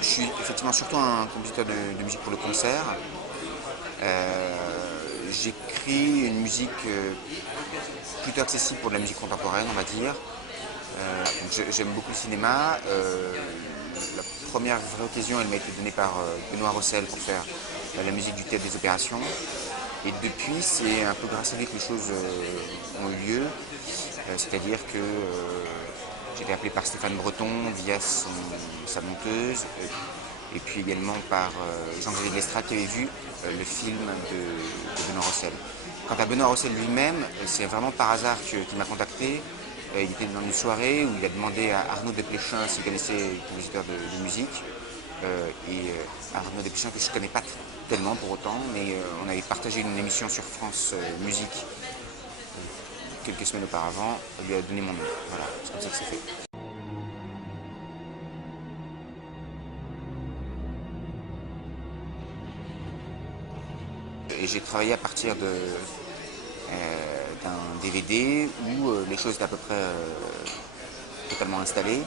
Je suis effectivement surtout un compositeur de musique pour le concert. J'écris une musique plutôt accessible pour de la musique contemporaine, on va dire. J'aime beaucoup le cinéma. La première vraie occasion, elle m'a été donnée par Benoît Rossel pour faire la musique du Théâtre des Opérations. Et depuis, c'est un peu grâce à lui que les choses ont eu lieu. C'est-à-dire que j'ai été appelé par Stéphane Breton via sa monteuse, et puis également par Jean-Xavier Lestrade qui avait vu le film de Benoît Rossel. Quant à Benoît Rossel lui-même, c'est vraiment par hasard qu'il m'a contacté. Il était dans une soirée où il a demandé à Arnaud Desplechin s'il connaissait les compositeurs de musique. Arnaud Desplechin, que je ne connais pas tellement pour autant, mais on avait partagé une émission sur France Musique quelques semaines auparavant, lui a donné mon nom. Voilà, c'est comme ça que c'est fait. Et j'ai travaillé à partir d'un DVD où les choses étaient à peu près totalement installées.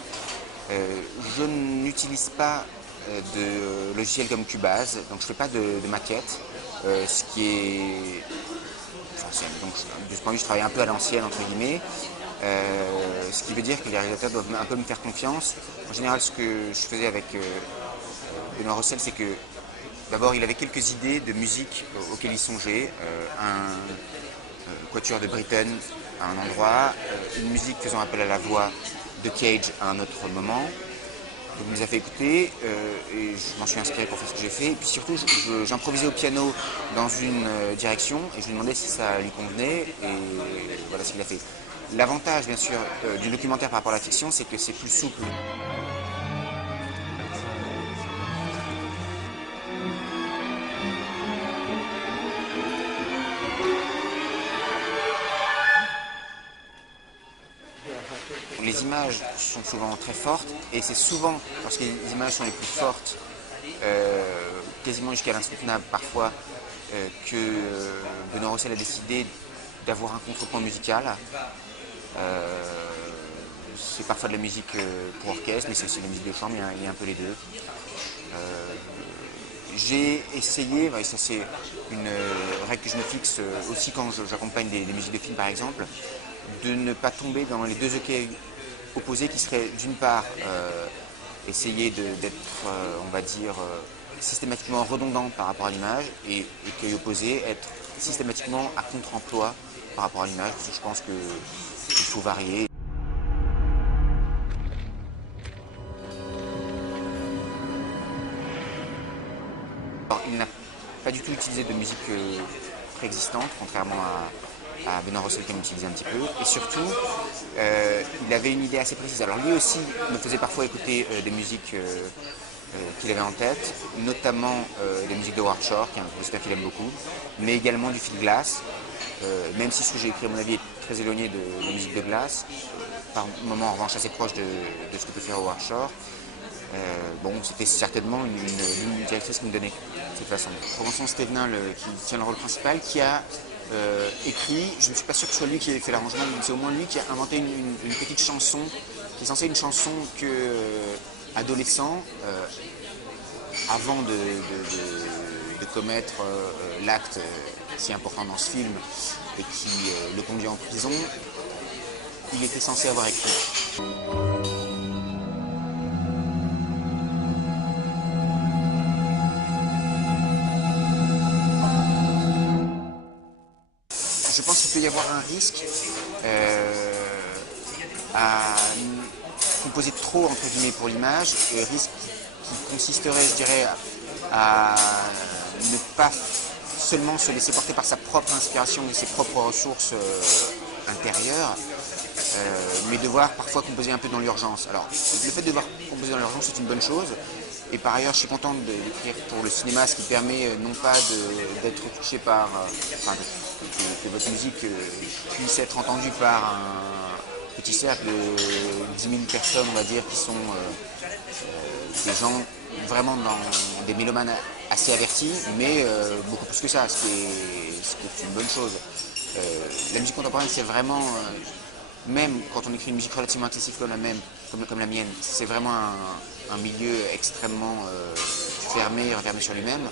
Je n'utilise pas de logiciel comme Cubase, donc je ne fais pas de maquette, ce qui est... Enfin, donc, de ce point de vue, je travaille un peu à l'ancienne, entre guillemets, ce qui veut dire que les réalisateurs doivent un peu me faire confiance. En général, ce que je faisais avec Benoît Rossel, c'est que d'abord, il avait quelques idées de musique auxquelles il songeait. Un quatuor de Britten à un endroit, une musique faisant appel à la voix de Cage à un autre moment. Donc, il nous a fait écouter et je m'en suis inspiré pour faire ce que j'ai fait. Et puis surtout, j'improvisais au piano dans une direction et je lui demandais si ça lui convenait et voilà ce qu'il a fait. L'avantage, bien sûr, du documentaire par rapport à la fiction, c'est que c'est plus souple. Les images sont souvent très fortes et c'est souvent, lorsque les images sont les plus fortes, quasiment jusqu'à l'insoutenable parfois, que Benoît Rossel a décidé d'avoir un contrepoint musical. C'est parfois de la musique pour orchestre, mais c'est aussi de la musique de chambre, il y a un peu les deux. J'ai essayé, et ça c'est une règle que je me fixe aussi quand j'accompagne des musiques de films par exemple, de ne pas tomber dans les deux écueils opposés qui seraient d'une part essayer d'être, on va dire, systématiquement redondant par rapport à l'image et écueil opposé, être systématiquement à contre-emploi par rapport à l'image, parce que je pense qu'il faut varier. Alors, il n'a pas du tout utilisé de musique préexistante, contrairement à Benoît Rossel qui en utilisait un petit peu. Et surtout, il avait une idée assez précise. Alors lui aussi me faisait parfois écouter des musiques qu'il avait en tête, notamment des musiques de Howard Shore, qui est un compositeur qu'il aime beaucoup, mais également du Phil Glass, même si ce que j'ai écrit à mon avis est très éloigné de la musique de Glass, par moments en revanche assez proche de ce que peut faire Howard Shore. Bon, c'était certainement une directrice qui me donnait de cette façon. Robinson Stevenin, qui tient le rôle principal, qui a écrit, je ne suis pas sûr que ce soit lui qui ait fait l'arrangement, mais c'est au moins lui qui a inventé une petite chanson, qui est censée être une chanson que adolescent, avant de commettre l'acte si important dans ce film et qui le conduit en prison, il était censé avoir écrit. Je pense qu'il peut y avoir un risque à composer trop entre guillemets pour l'image, risque qui consisterait, je dirais, à ne pas seulement se laisser porter par sa propre inspiration et ses propres ressources intérieures, mais devoir parfois composer un peu dans l'urgence. Alors, le fait de devoir composer dans l'urgence, c'est une bonne chose. Et par ailleurs, je suis content d'écrire pour le cinéma, ce qui permet non pas d'être touché par... que votre musique puisse être entendue par un petit cercle de 10 000 personnes, on va dire, qui sont des gens vraiment dans des mélomanes assez avertis, mais beaucoup plus que ça, ce qui est une bonne chose. La musique contemporaine, c'est vraiment... même quand on écrit une musique relativement accessible comme la mienne, c'est vraiment un un milieu extrêmement renfermé sur lui-même.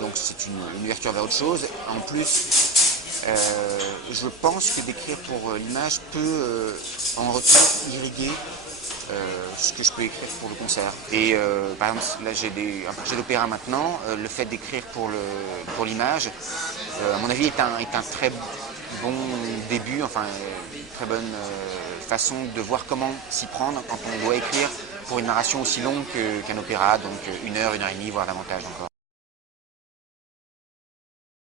Donc c'est une ouverture vers autre chose. En plus, je pense que d'écrire pour l'image peut en retour irriguer ce que je peux écrire pour le concert. Et par exemple, là un projet d'opéra maintenant, le fait d'écrire pour l'image, à mon avis, est un très bon début, enfin une très bonne façon de voir comment s'y prendre quand on doit écrire pour une narration aussi longue qu'un opéra, donc 1 heure, 1 heure et demie, voire davantage encore.